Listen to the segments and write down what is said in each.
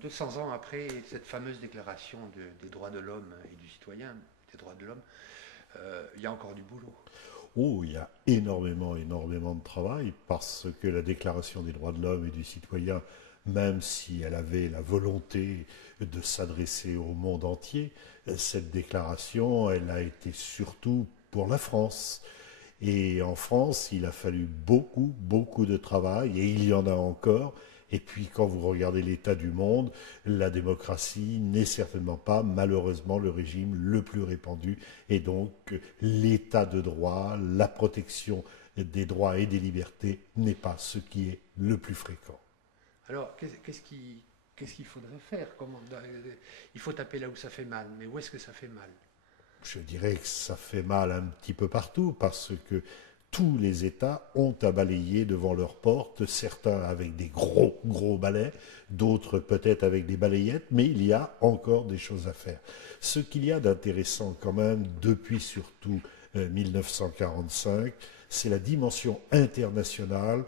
200 ans après cette fameuse déclaration des droits de l'homme et du citoyen, des droits de l'homme, il y a encore du boulot. Oh, il y a énormément, énormément de travail parce que la Déclaration des droits de l'homme et du citoyen, même si elle avait la volonté de s'adresser au monde entier, cette déclaration, elle a été surtout pour la France. Et en France, il a fallu beaucoup, beaucoup de travail, et il y en a encore. Et puis quand vous regardez l'état du monde, la démocratie n'est certainement pas, malheureusement, le régime le plus répandu. Et donc l'état de droit, la protection des droits et des libertés n'est pas ce qui est le plus fréquent. Alors, qu'est-ce qu'il faudrait faire? Il faut taper là où ça fait mal, mais où est-ce que ça fait mal? Je dirais que ça fait mal un petit peu partout parce que tous les États ont à balayer devant leurs portes, certains avec des gros, gros balais, d'autres peut-être avec des balayettes, mais il y a encore des choses à faire. Ce qu'il y a d'intéressant quand même, depuis surtout 1945, c'est la dimension internationale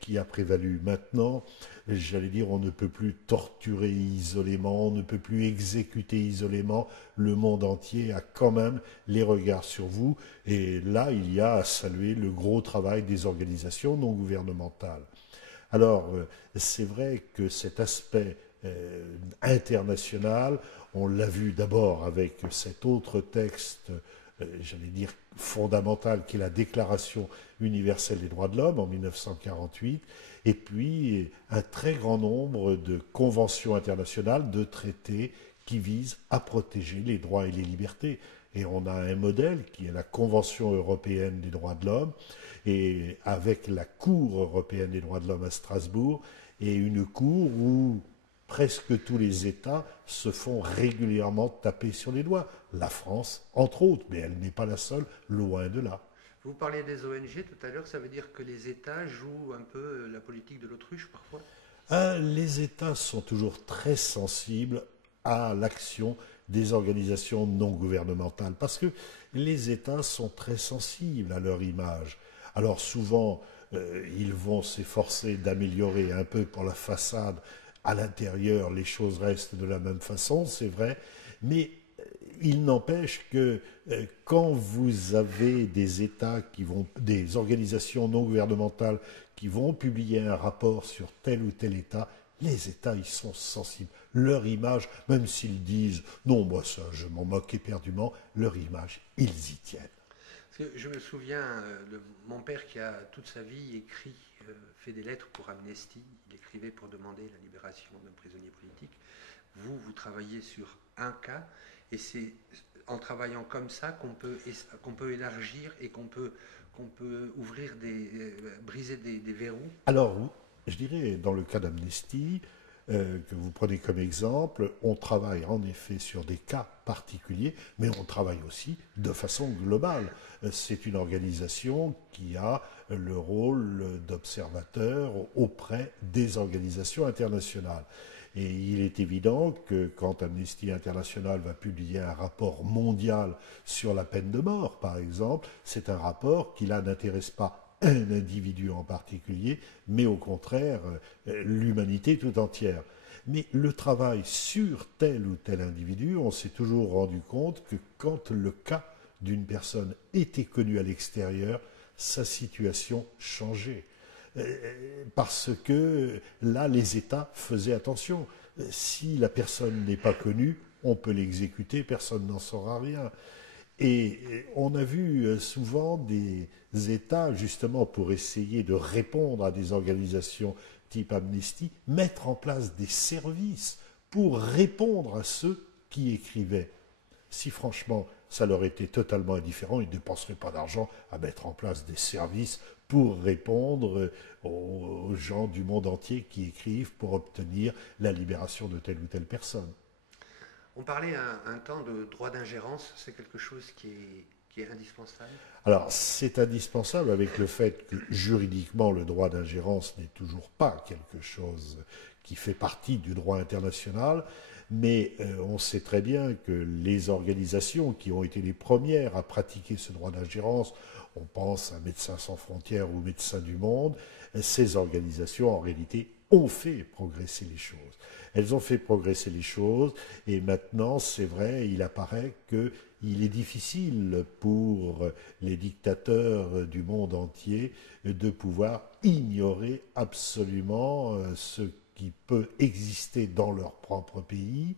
qui a prévalu. Maintenant, j'allais dire, on ne peut plus torturer isolément, on ne peut plus exécuter isolément. Le monde entier a quand même les regards sur vous. Et là, il y a à saluer le gros travail des organisations non gouvernementales. Alors, c'est vrai que cet aspect international, on l'a vu d'abord avec cet autre texte, j'allais dire fondamental, qui est la Déclaration universelle des droits de l'homme en 1948, et puis un très grand nombre de conventions internationales, de traités qui visent à protéger les droits et les libertés. Et on a un modèle qui est la Convention européenne des droits de l'homme, et avec la Cour européenne des droits de l'homme à Strasbourg, et une cour où presque tous les États se font régulièrement taper sur les doigts. La France, entre autres, mais elle n'est pas la seule, loin de là. Vous parliez des ONG tout à l'heure, ça veut dire que les États jouent un peu la politique de l'autruche parfois? Les États sont toujours très sensibles à l'action des organisations non gouvernementales parce que les États sont très sensibles à leur image. Alors souvent, ils vont s'efforcer d'améliorer un peu pour la façade. À l'intérieur, les choses restent de la même façon, c'est vrai, mais il n'empêche que quand vous avez des États qui vont, des organisations non gouvernementales qui vont publier un rapport sur tel ou tel État, les États y sont sensibles. Leur image, même s'ils disent non, moi ça, je m'en moque éperdument, leur image, ils y tiennent. Parce que je me souviens de mon père qui a toute sa vie écrit, fait des lettres pour Amnesty. Il écrivait pour demander la libération d'un prisonnier politique. Vous travaillez sur un cas et c'est en travaillant comme ça qu'on peut élargir et qu'on peut ouvrir briser des verrous. Alors, je dirais, dans le cas d'Amnesty, que vous prenez comme exemple, on travaille en effet sur des cas particuliers, mais on travaille aussi de façon globale. C'est une organisation qui a le rôle d'observateur auprès des organisations internationales. Et il est évident que quand Amnesty International va publier un rapport mondial sur la peine de mort, par exemple, c'est un rapport qui là n'intéresse pas un individu en particulier, mais au contraire l'humanité tout entière. Mais le travail sur tel ou tel individu, on s'est toujours rendu compte que quand le cas d'une personne était connu à l'extérieur, sa situation changeait. Parce que là, les États faisaient attention. Si la personne n'est pas connue, on peut l'exécuter, personne n'en saura rien. Et on a vu souvent des États, justement pour essayer de répondre à des organisations type Amnesty, mettre en place des services pour répondre à ceux qui écrivaient. Si franchement ça leur était totalement indifférent, ils ne dépenseraient pas d'argent à mettre en place des services pour répondre aux gens du monde entier qui écrivent pour obtenir la libération de telle ou telle personne. On parlait un temps de droit d'ingérence, c'est quelque chose qui est indispensable. Alors, c'est indispensable avec le fait que juridiquement, le droit d'ingérence n'est toujours pas quelque chose qui fait partie du droit international, mais on sait très bien que les organisations qui ont été les premières à pratiquer ce droit d'ingérence, on pense à Médecins sans frontières ou Médecins du monde, ces organisations en réalité ont fait progresser les choses. elles ont fait progresser les choses, et maintenant, c'est vrai, il apparaît qu'il est difficile pour les dictateurs du monde entier de pouvoir ignorer absolument ce qui peut exister dans leur propre pays.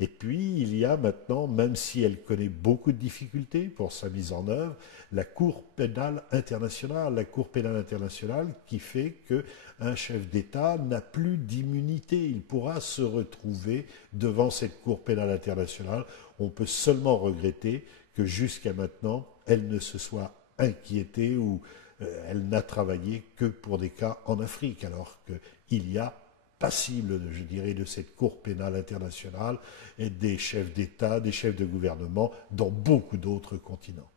Et puis, il y a maintenant, même si elle connaît beaucoup de difficultés pour sa mise en œuvre, la Cour pénale internationale. La Cour pénale internationale qui fait qu'un chef d'État n'a plus d'immunité. Il pourra se retrouver devant cette Cour pénale internationale. On peut seulement regretter que jusqu'à maintenant, elle ne se soit inquiétée ou elle n'a travaillé que pour des cas en Afrique, alors qu'il y a passible, je dirais, de cette Cour pénale internationale et des chefs d'État, des chefs de gouvernement dans beaucoup d'autres continents.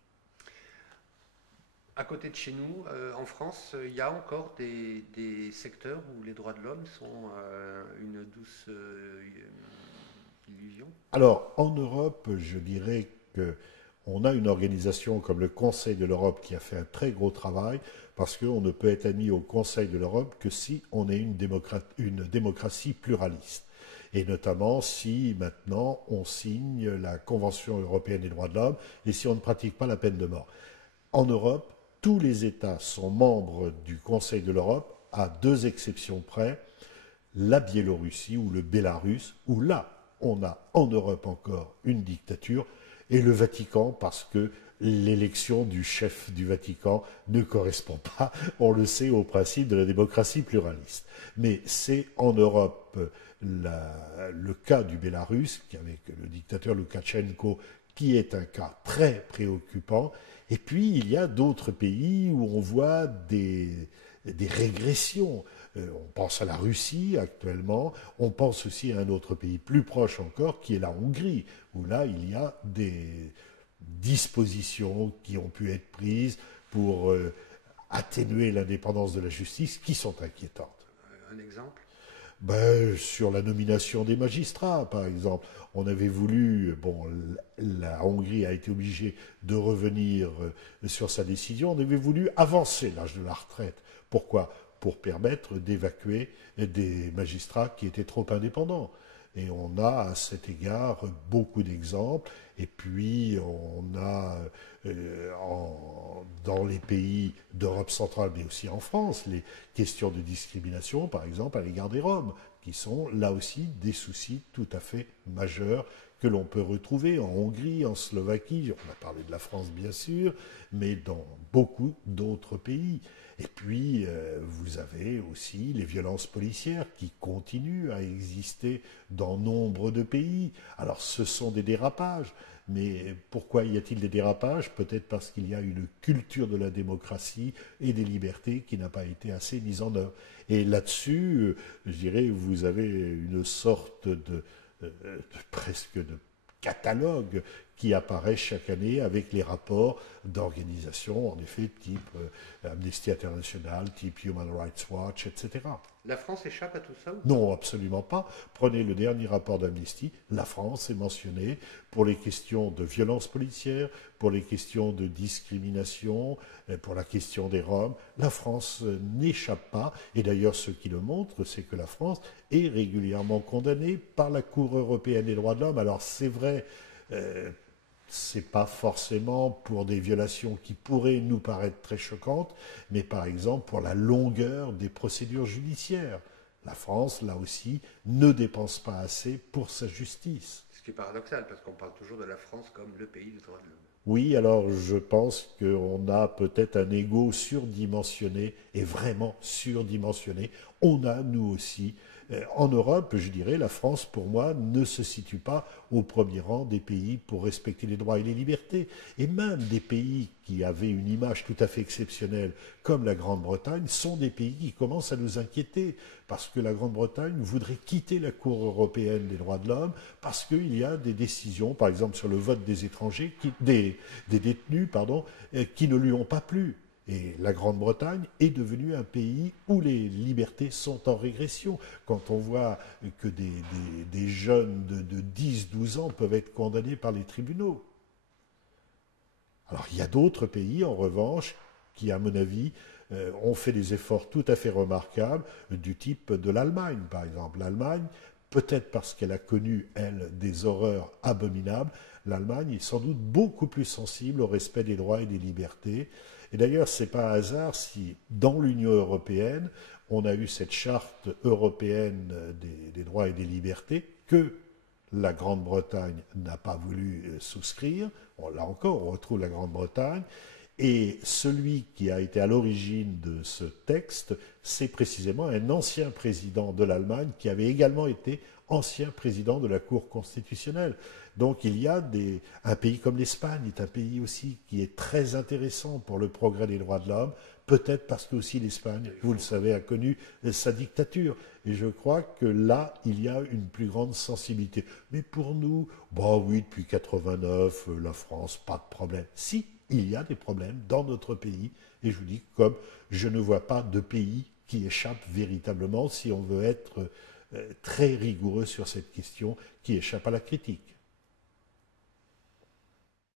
À côté de chez nous, en France, il y a encore des secteurs où les droits de l'homme sont une douce illusion. Alors, en Europe, je dirais que on a une organisation comme le Conseil de l'Europe qui a fait un très gros travail parce qu'on ne peut être admis au Conseil de l'Europe que si on est une démocratie pluraliste. Et notamment si maintenant on signe la Convention européenne des droits de l'homme et si on ne pratique pas la peine de mort. En Europe, tous les États sont membres du Conseil de l'Europe à deux exceptions près, la Biélorussie ou le Bélarus, où là, on a en Europe encore une dictature, et le Vatican, parce que l'élection du chef du Vatican ne correspond pas, on le sait, au principe de la démocratie pluraliste. Mais c'est en Europe le cas du Bélarus, avec le dictateur Loukachenko, qui est un cas très préoccupant. Et puis, il y a d'autres pays où on voit des régressions. On pense à la Russie actuellement, on pense aussi à un autre pays plus proche encore, qui est la Hongrie, où là, il y a des dispositions qui ont pu être prises pour atténuer l'indépendance de la justice, qui sont inquiétantes. Un exemple? Sur la nomination des magistrats, par exemple. On avait voulu, la Hongrie a été obligée de revenir sur sa décision, on avait voulu avancer l'âge de la retraite. Pourquoi? Pour permettre d'évacuer des magistrats qui étaient trop indépendants. Et on a à cet égard beaucoup d'exemples. Et puis on a dans les pays d'Europe centrale, mais aussi en France, les questions de discrimination, par exemple, à l'égard des Roms, qui sont là aussi des soucis tout à fait majeurs que l'on peut retrouver en Hongrie, en Slovaquie, on a parlé de la France bien sûr, mais dans beaucoup d'autres pays. Et puis, vous avez aussi les violences policières qui continuent à exister dans nombre de pays. Alors, ce sont des dérapages. Mais pourquoi y a-t-il des dérapages? Peut-être parce qu'il y a une culture de la démocratie et des libertés qui n'a pas été assez mise en œuvre. Et là-dessus, je dirais, vous avez une sorte presque de catalogue qui apparaît chaque année avec les rapports d'organisations, en effet, type Amnesty International, type Human Rights Watch, etc. La France échappe à tout ça ou? Non, absolument pas. Prenez le dernier rapport d'Amnesty, la France est mentionnée pour les questions de violence policière, pour les questions de discrimination, pour la question des Roms. La France n'échappe pas, et d'ailleurs ce qui le montre, c'est que la France est régulièrement condamnée par la Cour européenne des droits de l'homme. Alors c'est vrai, c'est pas forcément pour des violations qui pourraient nous paraître très choquantes, mais par exemple pour la longueur des procédures judiciaires. La France, là aussi, ne dépense pas assez pour sa justice. Ce qui est paradoxal, parce qu'on parle toujours de la France comme le pays du droit de l'homme. Oui, alors je pense qu'on a peut-être un ego surdimensionné, et vraiment surdimensionné. On a, nous aussi, en Europe, je dirais, la France, pour moi, ne se situe pas au premier rang des pays pour respecter les droits et les libertés. Et même des pays qui avaient une image tout à fait exceptionnelle, comme la Grande-Bretagne, sont des pays qui commencent à nous inquiéter, parce que la Grande-Bretagne voudrait quitter la Cour européenne des droits de l'homme, parce qu'il y a des décisions, par exemple sur le vote des étrangers, des détenus, qui ne lui ont pas plu. Et la Grande-Bretagne est devenue un pays où les libertés sont en régression. Quand on voit que des jeunes de 10-12 ans peuvent être condamnés par les tribunaux. Alors il y a d'autres pays, en revanche, qui, à mon avis, ont fait des efforts tout à fait remarquables, du type de l'Allemagne, par exemple. L'Allemagne peut-être parce qu'elle a connu, elle, des horreurs abominables, l'Allemagne est sans doute beaucoup plus sensible au respect des droits et des libertés. Et d'ailleurs, ce n'est pas un hasard si, dans l'Union européenne, on a eu cette charte européenne des droits et des libertés que la Grande-Bretagne n'a pas voulu souscrire. Bon, là encore, on retrouve la Grande-Bretagne. Et celui qui a été à l'origine de ce texte, c'est précisément un ancien président de l'Allemagne qui avait également été ancien président de la Cour constitutionnelle. Donc il y a un pays comme l'Espagne est un pays aussi qui est très intéressant pour le progrès des droits de l'homme, peut-être parce que aussi l'Espagne, vous le savez, a connu sa dictature. Et je crois que là, il y a une plus grande sensibilité. Mais pour nous, bah oui, depuis 89, la France, pas de problème. Si, il y a des problèmes dans notre pays, et je vous dis comme je ne vois pas de pays qui échappe véritablement, si on veut être très rigoureux sur cette question, qui échappe à la critique.